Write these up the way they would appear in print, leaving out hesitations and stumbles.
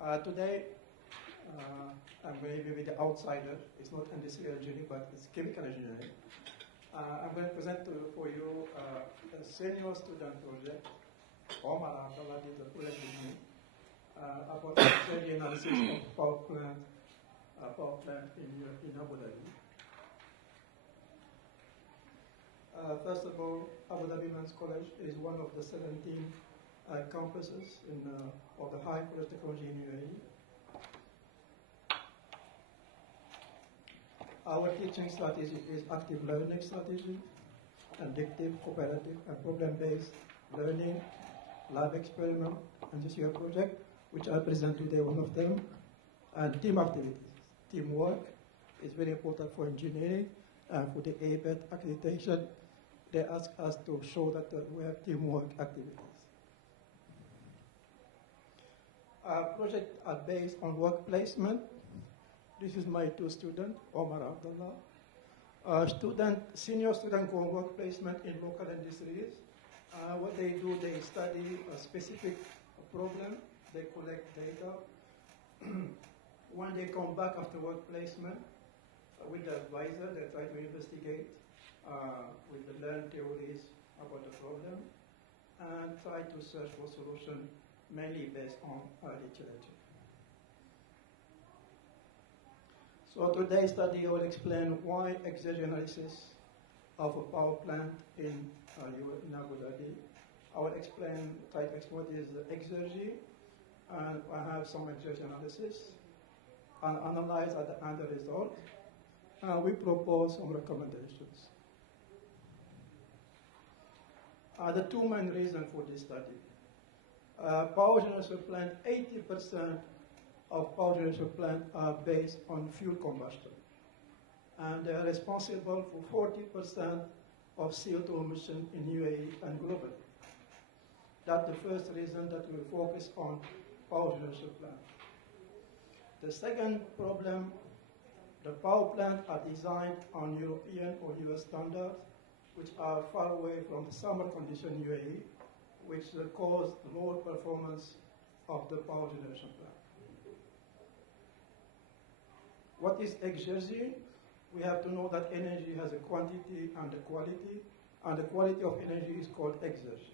Today, I'm going to be the outsider. It's not industrial engineering, but it's chemical engineering. I'm going to present for you a senior student project. Omar Abdallah did the project with me about the analysis of power plant in Abu Dhabi. First of all, Abu Dhabi Men's College is one of the 17 campuses of the high college technology in UAE. Our teaching strategy is active learning strategy, inductive, cooperative, and problem-based learning, lab experiment, and this year project, which I present today, one of them, and team activities. Teamwork is very important for engineering, and for the ABET accreditation, they ask us to show that we have teamwork activities. Our projects are based on work placement. This is my two students, Omar Abdallah. Senior student go on work placement in local industries. What they do, they study a specific problem, they collect data. When they come back after work placement, with the advisor, they try to investigate with the learned theories about the problem and try to search for solution mainly based on literature. So today's study I will explain why Exergy analysis of a power plant in Abu Dhabi. I will try to explain what is Exergy, and I have some Exergy analysis, and analyze at the end the result, and we propose some recommendations. The two main reasons for this study. Power generation plant, 80% of power generation plants are based on fuel combustion. And they are responsible for 40% of CO2 emission in UAE and globally. That's the first reason that we focus on power generation plant. The second problem, the power plants are designed on European or US standards, which are far away from the summer condition in UAE, which cause lower performance of the power generation plant. What is Exergy? We have to know that energy has a quantity and a quality, and the quality of energy is called Exergy.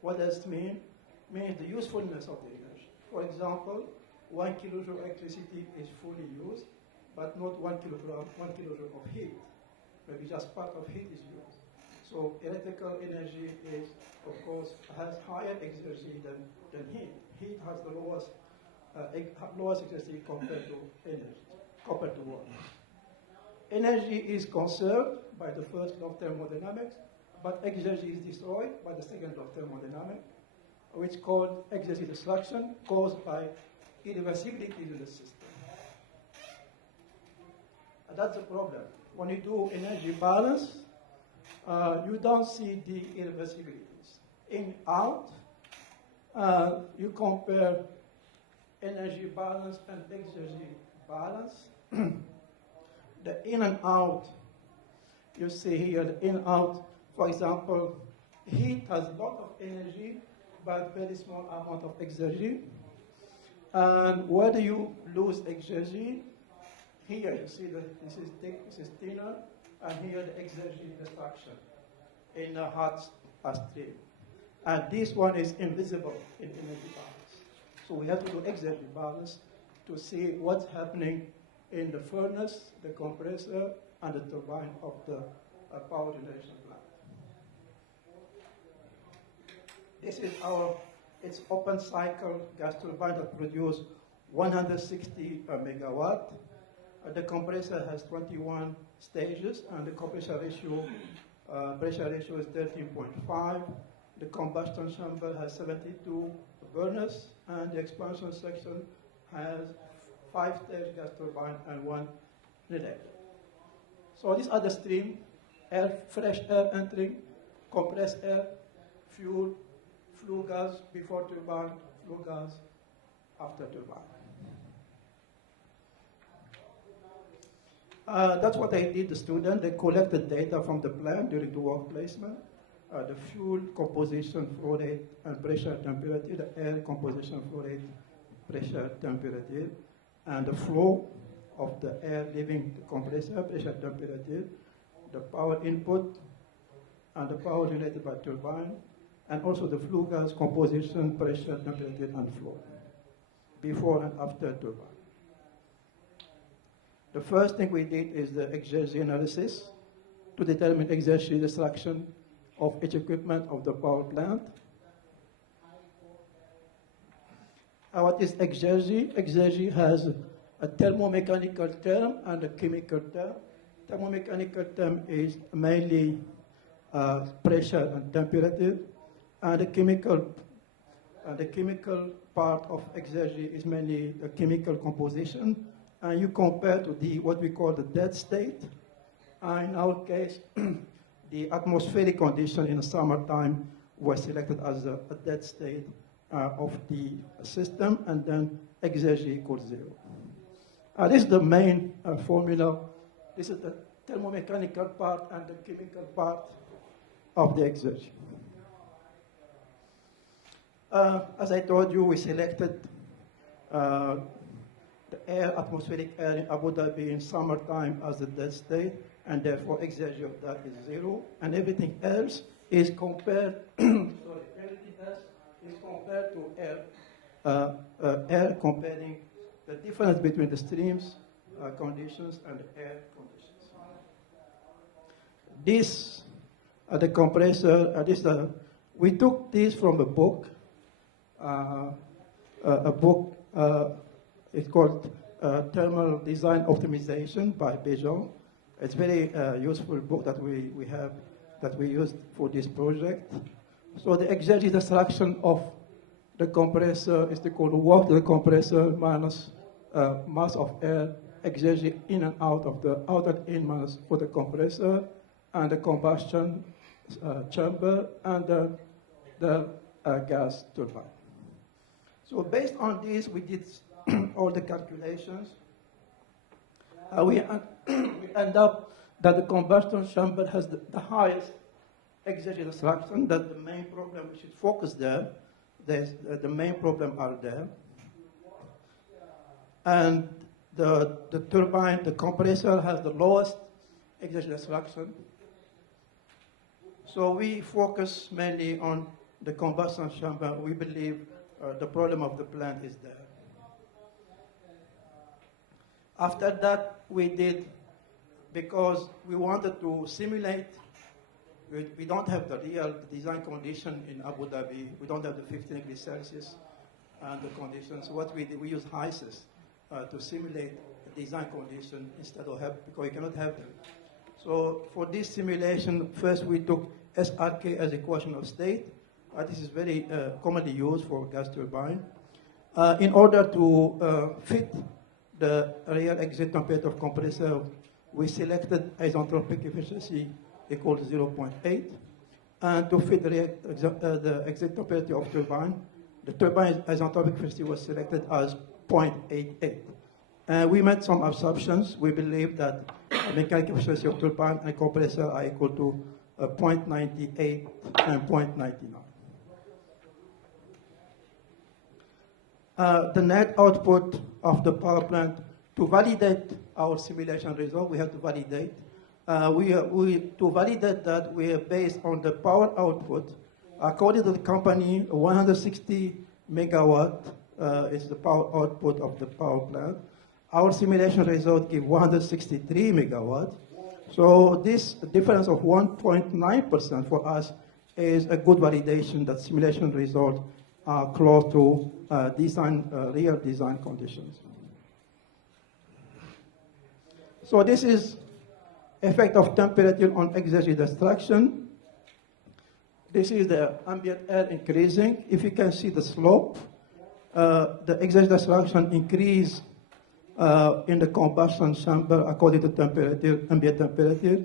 What does it mean? It means the usefulness of the energy. For example, 1 kilojoule of electricity is fully used, but not 1 kilojoule of heat. Maybe just part of heat is used. So electrical energy is, of course, has higher Exergy than heat. Heat has the lowest Exergy compared to energy, compared to water. Energy is conserved by the first law of thermodynamics, but Exergy is destroyed by the second law of thermodynamics, which is called Exergy destruction, caused by irreversibility in the system. And that's the problem. When you do energy balance, you don't see the irreversibilities. In, out, you compare energy balance and Exergy balance. The in and out, you see here, the in out, for example, heat has a lot of energy, but very small amount of Exergy. And where do you lose Exergy? Here you see that this is thick, this is thinner, and here the Exergy destruction in a hot stream. And this one is invisible in energy balance. So we have to do Exergy balance to see what's happening in the furnace, the compressor, and the turbine of the power generation plant. This is it's open cycle gas turbine that produces 160 megawatt. The compressor has 21 stages, and the compressor ratio, pressure ratio is 13.5. The combustion chamber has 72 burners, and the expansion section has 5-stage gas turbine and 1 reactor. So these are the stream: fresh air entering, compressed air, fuel, flue gas before turbine, flue gas after turbine. That's what I did, the student. They collected data from the plant during the work placement. The fuel composition, flow rate, and pressure, temperature, the air composition, flow rate, pressure, temperature, and the flow of the air leaving the compressor, pressure, temperature, the power input, and the power generated by turbine, and also the flue gas composition, pressure, temperature, and flow, before and after turbine. The first thing we did is the exergy analysis to determine exergy destruction of each equipment of the power plant. What is exergy? Exergy has a thermomechanical term and a chemical term. Thermomechanical term is mainly pressure and temperature, and the chemical part of exergy is mainly the chemical composition. And you compare to what we call the dead state. In our case, the atmospheric condition in the summertime was selected as a dead state of the system, and then exergy equals 0. This is the main formula. This is the thermomechanical part and the chemical part of the exergy. As I told you, we selected the atmospheric air in Abu Dhabi in summertime as the dead state, and therefore exergy of that is 0, and everything else is compared. Everything else is compared to air, comparing the difference between the streams conditions and the air conditions. This, the compressor, we took this from a book. It's called Thermal Design Optimization by Bejon. It's a very useful book that we used for this project. So the exergy destruction of the compressor is equal to work to the compressor minus mass of air, exergy in and out of the out and in mass for the compressor, and the combustion chamber, and the gas turbine. So based on this, we did all the calculations. We end up that the combustion chamber has the highest exergy destruction. That the main problem, we should focus there. The main problem are there. And the turbine, the compressor has the lowest exergy destruction. So we focus mainly on the combustion chamber. We believe the problem of the plant is there. After that, we did, because we wanted to simulate, we don't have the real design condition in Abu Dhabi. We don't have the 15 degrees Celsius and the conditions. What we did, we use HYSYS to simulate the design condition instead of because you cannot have them. So for this simulation, first we took SRK as equation of state. This is very commonly used for gas turbine. In order to fit the real exit temperature of compressor, we selected isentropic efficiency equal to 0.8. And to fit the exit temperature of turbine, the turbine isentropic efficiency was selected as 0.88. And we made some assumptions. We believe that mechanical efficiency of turbine and compressor are equal to 0.98 and 0.99. The net output of the power plant, to validate our simulation result, we have to validate. To validate that, we are based on the power output. According to the company, 160 megawatt is the power output of the power plant. Our simulation result gives 163 megawatt. So this difference of 1.9% for us is a good validation that simulation results are close to real design conditions. So this is effect of temperature on exergy destruction. This is the ambient air increasing. If you can see the slope, the exergy destruction increase in the combustion chamber according to temperature, ambient temperature,